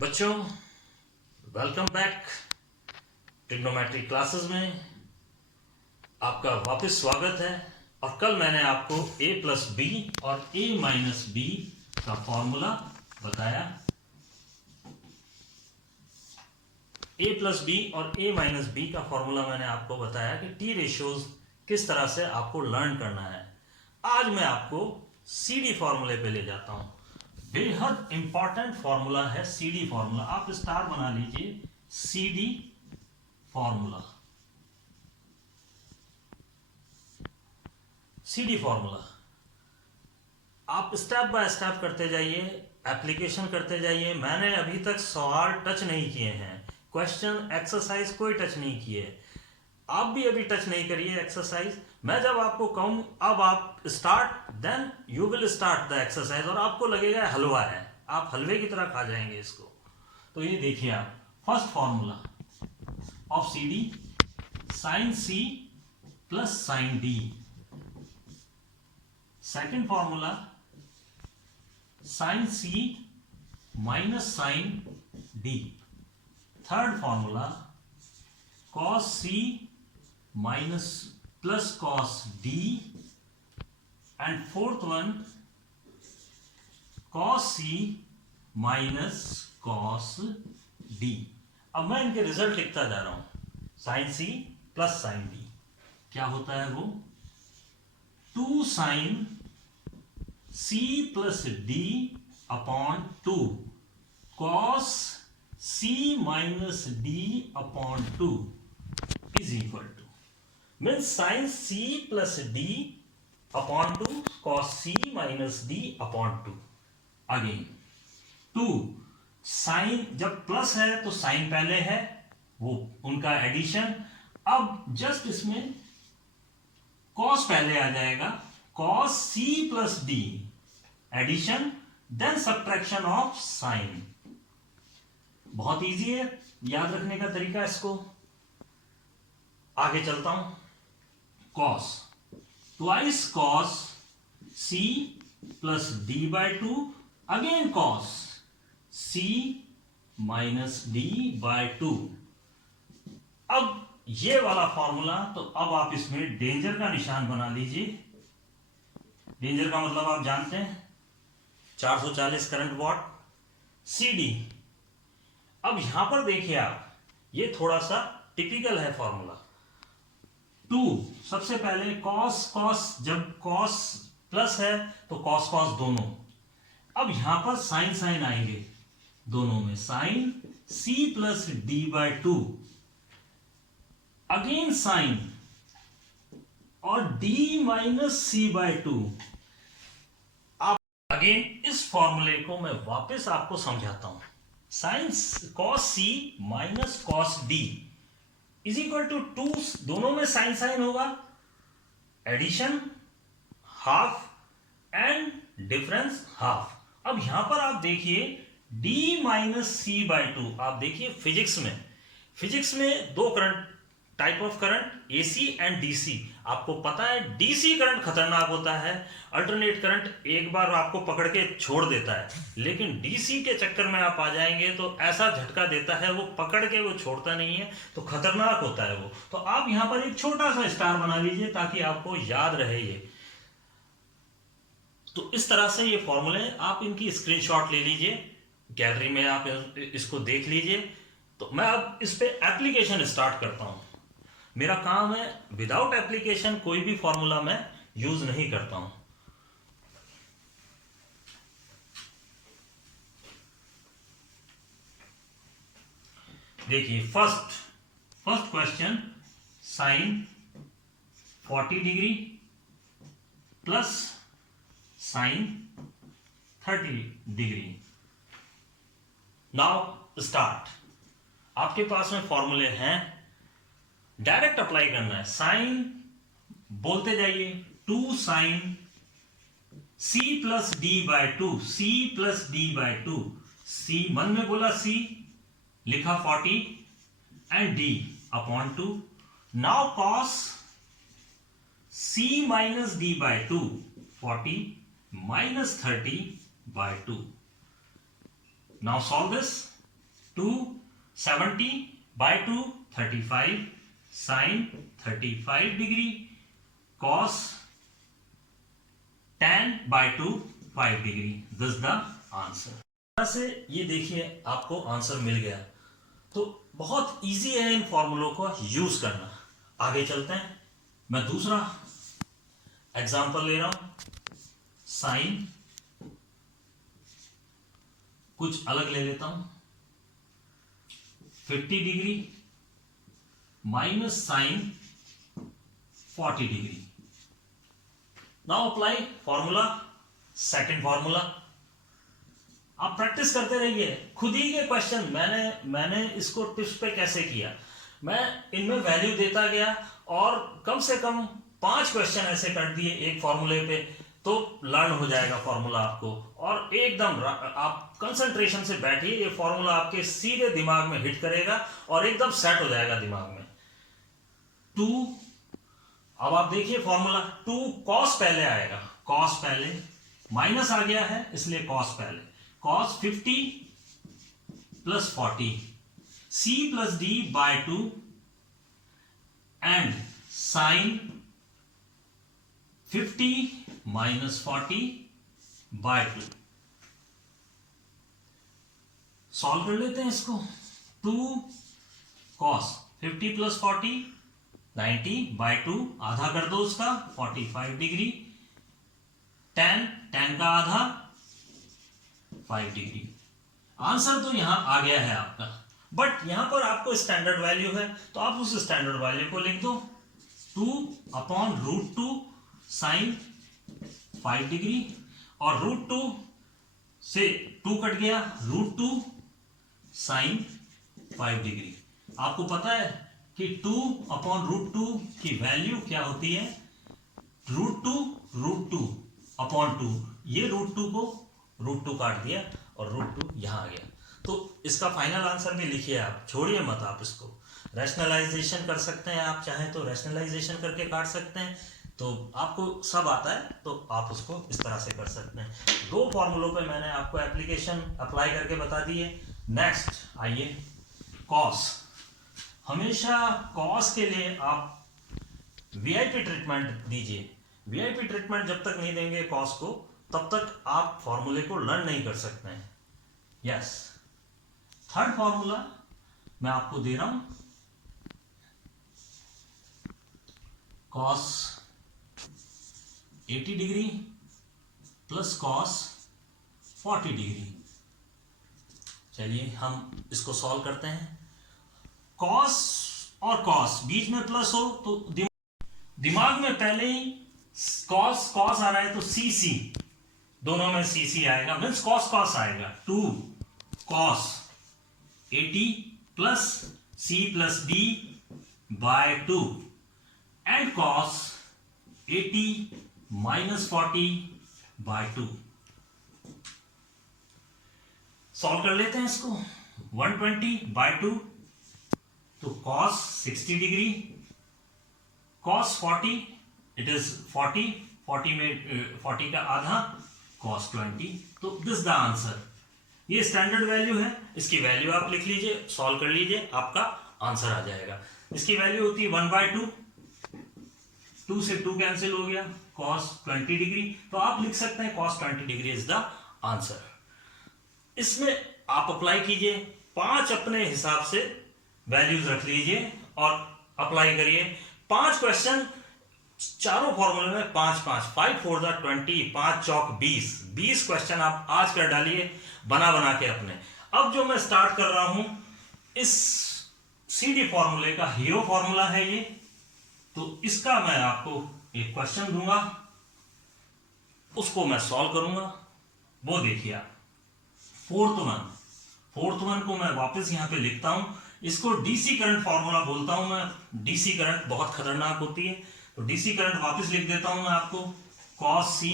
बच्चों, welcome back. Trigonometry classes में आपका वापस स्वागत है। और कल मैंने आपको a प्लस बी और a माइनस बी का फॉर्मूला बताया। a प्लस बी और a माइनस बी का फॉर्मूला मैंने आपको बताया कि टी रेशियोज किस तरह से आपको लर्न करना है। आज मैं आपको CD फॉर्मूले पे ले जाता हूं। बेहद इंपॉर्टेंट फॉर्मूला है CD फॉर्मूला। आप स्टार बना लीजिए, CD फॉर्मूला। CD फॉर्मूला आप स्टेप बाय स्टेप करते जाइए, एप्लीकेशन करते जाइए। मैंने अभी तक सवाल टच नहीं किए हैं, क्वेश्चन एक्सरसाइज कोई टच नहीं किए। आप भी अभी टच नहीं करिए एक्सरसाइज। मैं जब आपको कहूं अब आप start, then you will start the exercise और आपको लगेगा हलवा है, आप हलवे की तरह खा जाएंगे इसको। तो ये देखिए आप, first formula of CD, sine C plus sine D। Second formula sine C minus sine D। Third formula cos C minus plus cos D। And fourth one cos C minus cos D। अब मैं इनके result लिखता जा रहा हूं। Sine C plus sine D क्या होता है? वो 2 sine C plus D upon 2 cos C minus D upon 2 is equal to, means sign C plus D upon 2 cos C minus D upon 2। Again 2 sine, जब plus है तो sign पहले है, वो उनका एडिशन। अब जस्ट इसमें कॉस पहले आ जाएगा, cos C plus D addition, then subtraction of sine. बहुत इजी है याद रखने का तरीका इसको। आगे चलता हूं। Cos twice cos C plus D by 2, again cos C minus D by 2। अब ये वाला फॉर्मूला, तो अब आप इसमें डेंजर का निशान बना लीजिए। डेंजर का मतलब आप जानते हैं, 440 करंट वॉट CD। अब यहां पर देखिए आप, ये थोड़ा सा टिपिकल है फॉर्मूला। 2 सबसे पहले कॉस कॉस, जब कॉस प्लस है तो कॉस कॉस दोनों। अब यहां पर साइन साइन आएंगे दोनों में, sine C plus D by 2, again sine और D माइनस C बाय 2। आप अगेन इस फॉर्मूले को मैं वापस आपको समझाता हूं। Sine cos C minus cos D is equal to 2, दोनों में साइन साइन होगा, addition half and difference half. अब यहां पर आप देखिए D माइनस C बाय 2। आप देखिए फिजिक्स में दो current, type of current, AC and DC। आपको पता है DC करंट खतरनाक होता है, अल्टरनेट करंट एक बार आपको पकड़ के छोड़ देता है, लेकिन DC के चक्कर में आप आ जाएंगे तो ऐसा झटका देता है, वो पकड़ के वो छोड़ता नहीं है, तो खतरनाक होता है वो। तो आप यहां पर एक छोटा सा स्टार बना लीजिए ताकि आपको याद रहे ये। तो इस तरह से ये फॉर्मूले, आप इनकी स्क्रीनशॉट ले लीजिए, गैलरी में आप इसको देख लीजिए। तो मैं अब इस पे एप्लीकेशन स्टार्ट करता हूं। मेरा काम है, विदाउट एप्लीकेशन कोई भी फॉर्मूला मैं यूज नहीं करता हूं। देखिए first question, sine 40 degree plus sine 30 degree. Now start. आपके पास में फॉर्मूले हैं, डायरेक्ट अप्लाई करना है। साइन बोलते जाइए, 2 sine C plus D by 2, C plus D by 2, C मन में बोला C, लिखा 40 and D upon 2। Now cos C minus D by 2, 40 minus 30 by 2. Now solve this. 2 70 by 2 35 sine 35 degree cos 10 by 2 5 degree. This the answer. से ये देखिए आपको answer मिल गया। तो बहुत इजी है इन फॉर्मूलों को यूज करना। आगे चलते हैं। मैं दूसरा एग्जांपल ले रहा हूं। साइन कुछ अलग ले लेता हूं। 50 degree minus sine 40 degree. Now apply formula, second formula. आप प्रैक्टिस करते रहिए। खुद ही के क्वेश्चन मैंने इसको टिप्स पे कैसे किया, मैं इनमें वैल्यू देता गया और कम से कम 5 क्वेश्चन ऐसे कर दिए एक फॉर्मूले पे, तो लर्न हो जाएगा फॉर्मूला आपको। और एकदम आप कंसंट्रेशन से बैठिए, ये फॉर्मूला आपके सीधे दिमाग में हिट करेगा और एकदम सेट हो जाएगा दिमाग में। 2, अब आप देखिए फॉर्मूला 2 कॉस पहले आएगा, कॉस पहले, माइनस आ गया है इसलिए कॉस पहले। cos 50 plus 40 c plus d by 2 and sin 50 minus 40 by 2। Solve कर लेते हैं इसको। 2 cos 50 plus 40 90 by 2, आधा कर दो उसका 45 डिग्री, tan का आधा 5 डिग्री। आंसर तो यहां आ गया है आपका, बट यहां पर आपको स्टैंडर्ड वैल्यू है तो आप उस स्टैंडर्ड वैल्यू को लिख दो। 2/√2 साइन 5 डिग्री, और √2 से 2 कट गया, √2 साइन 5 डिग्री। आपको पता है कि 2/√2 की वैल्यू क्या होती है? √2/2। ये √2 को √2 काट दिया और √2 यहां आ गया। तो इसका फाइनल आंसर भी लिखिए आप, छोड़िए मत आप इसको। रैशनलाइजेशन कर सकते हैं आप, चाहें तो रैशनलाइजेशन करके काट सकते हैं, तो आपको सब आता है तो आप उसको इस तरह से कर सकते हैं। 2 फॉर्मूलों पे मैंने आपको एप्लीकेशन अप्लाई करके बता दी है। नेक्स्ट आइए, कॉस। हमेशा कॉस के लिए आप वीआईपी ट्रीटमेंट दीजिए। वीआईपी ट्रीटमेंट जब तक नहीं देंगे कॉस को, तब तक आप फॉर्मूले को लर्न नहीं कर सकते हैं। यस, थर्ड फॉर्मूला मैं आपको दे रहा हूं। Cos 80 degree plus cos 40 degree. चलिए हम इसको सॉल्व करते हैं। कॉस और कॉस बीच में प्लस हो तो दिमाग में पहले ही कॉस आ रहा है तो सी सी, दोनों में सी सी आएगा, मीन्स कॉस आएगा। 2 cos 80 plus C plus D by 2 and cos 80 minus 40 by 2। Solve कर लेते हैं इसको। 120 बाय 2 तो cos 60 degree, cos 40 it is 40 में 40 का आधा, कॉस 20। तो दिस द आंसर। ये स्टैंडर्ड वैल्यू है, इसकी वैल्यू आप लिख लीजिए, सॉल्व कर लीजिए, आपका आंसर आ जाएगा। इसकी वैल्यू होती है 1/2, 2 से 2 कैंसिल हो गया, कॉस 20 डिग्री। तो आप लिख सकते हैं cos 20 degree is the answer. इसमें आप अप्लाई कीजिए, 5 अपने हिसाब से वैल्यूज रख लीजिए और अप्लाई करिए। 5 क्वेश्चन, चारों फॉर्मूले में 5 4 द 20, 5 चौक 20 क्वेश्चन आप आज कर डालिए बना के अपने। अब जो मैं स्टार्ट कर रहा हूं, इस CD फॉर्मूले का हीरो फॉर्मूला है ये, तो इसका मैं आपको एक क्वेश्चन दूंगा, उसको मैं सॉल्व करूंगा। वो देखिए आप, फोर्थ वन को मैं वापस यहां पे लिखता हूं। इसको डीसी करंट फॉर्मूला बोलता हूं मैं। डीसी करंट बहुत खतरनाक होती है, तो डीसी करंट वापस लिख देता हूं मैं आपको। cos C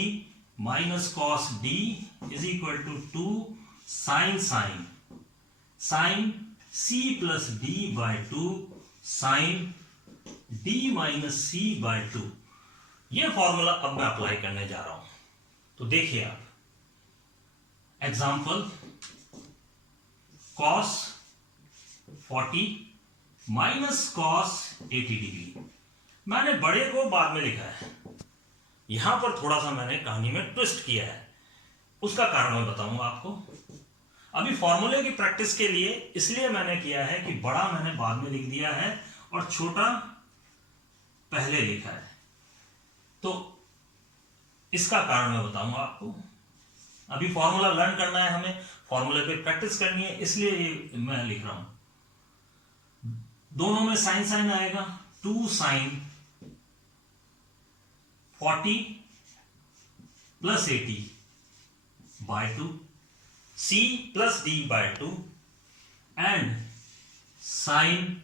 minus cos D is equal to 2 sine C plus D by 2 sine D minus C by 2। ये फॉर्मूला अब मैं अप्लाई करने जा रहा हूं। तो देखिए आप, example, cos 40 minus cos 80 degree. मैंने बड़े को बाद में लिखा है, यहां पर थोड़ा सा मैंने कहानी में ट्विस्ट किया है, उसका कारण मैं बताऊंगा आपको। अभी फॉर्मूले की प्रैक्टिस के लिए इसलिए मैंने किया है कि बड़ा मैंने बाद में लिख दिया है और छोटा पहले लिखा है, तो इसका कारण मैं बताऊंगा आपको। अभी फॉर्मूला लर्न करना है हमें, फॉर्मूले पे प्रैक्टिस करनी है, इसलिए मैं लिख रहा हूं। दोनों में साइन साइन आएगा, 2 sine 40 plus 80 by 2, C plus D by 2 and sine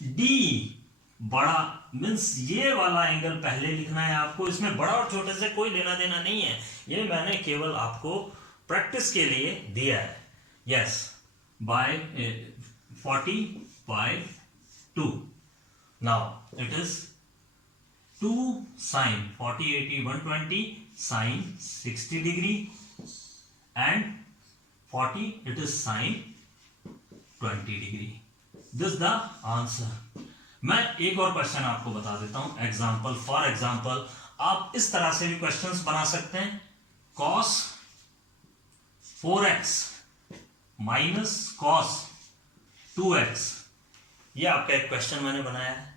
D बड़ा मीन्स ये वाला एंगल पहले लिखना है आपको। इसमें बड़ा और छोटे से कोई लेना देना नहीं है, ये मैंने केवल आपको प्रैक्टिस के लिए दिया है। Yes, by 40 by 2। Now it is 2 sine 40 80 120 sine 60 degree and 40 it is sine 20 degree. This the answer. मैं एक और क्वेश्चन आपको बता देता हूं, एग्जाम्पल फॉर एग्जाम्पल आप इस तरह से भी क्वेश्चंस बना सकते हैं। cos 4x minus cos 2x, ये आपका एक क्वेश्चन मैंने बनाया है।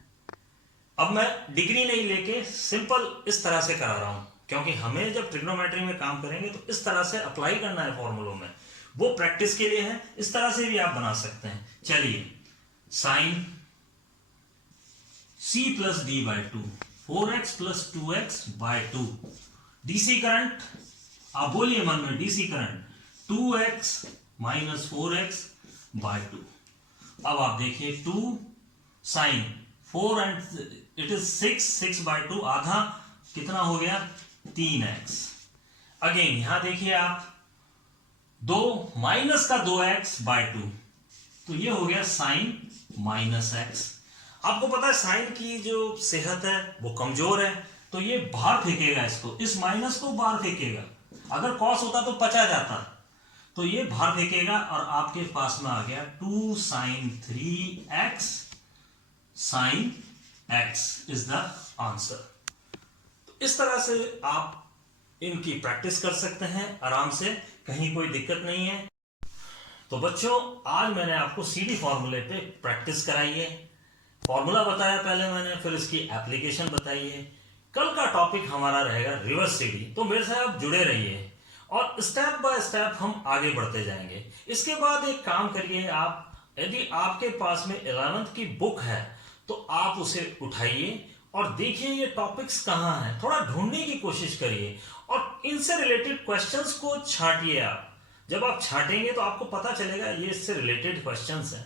अब मैं डिग्री नहीं लेके सिंपल इस तरह से करा रहा हूं, क्योंकि हमें जब ट्रिग्नोमेट्री में काम करेंगे तो इस तरह से अप्लाई करना है फॉर्मूलों में, वो प्रैक्टिस के लिए है। इस तरह से भी आप बना सकते हैं। चलिए, sine C plus D by 2, 4x plus 2x by 2, DC current, आप बोलिए मन में DC current 2x minus 4x bye 2। अब आप देखिए 2 sine 4 and it is 6 by 2, आधा कितना हो गया 3x। अगेन यहां देखिए आप 2 माइनस का 2x बाय 2, तो ये हो गया साइन माइनस x। आपको पता है साइन की जो सेहत है वो कमजोर है, तो ये बाहर फेंकेगा, इसको इस माइनस को बाहर फेंकेगा। अगर कॉस होता तो पचा जाता, तो ये बाहर फेंकेगा और आपके पास में आ गया 2 sine 3x sine x is the answer. तो इस तरह से आप इनकी प्रैक्टिस कर सकते हैं आराम से, कहीं कोई दिक्कत नहीं है। तो बच्चों, आज मैंने आपको सीडी फॉर्मूले पे प्रैक्टिस कराई है। फॉर्मूला बताया पहले मैंने, फिर इसकी एप्लीकेशन बताई है। कल का टॉपिक हमारा रहेगा रिवर्स सीडी, तो मेरे साथ आप जुड़े रहिए और स्टेप बाय स्टेप हम आगे बढ़ते जाएंगे। इसके बाद एक काम करिए आप, यदि आपके पास में 11th की बुक है तो आप उसे उठाइए और देखिए ये टॉपिक्स कहाँ हैं, थोड़ा ढूंढने की कोशिश करिए और इनसे रिलेटेड क्वेश्चंस को छांटिए आप। जब आप छांटेंगे तो आपको पता चलेगा ये इससे रिलेटेड क्वेश्चंस हैं,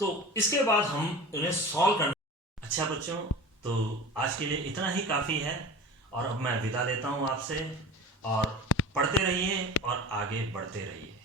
तो इसके बाद हम उन्हें सॉल्व करना। अच्छा बच्चों, तो आज के लिए इतना ही काफ़ी है और अब मैं विदा लेता हूँ आपसे, और पढ़ते रहिए और आगे बढ़ते रहिए।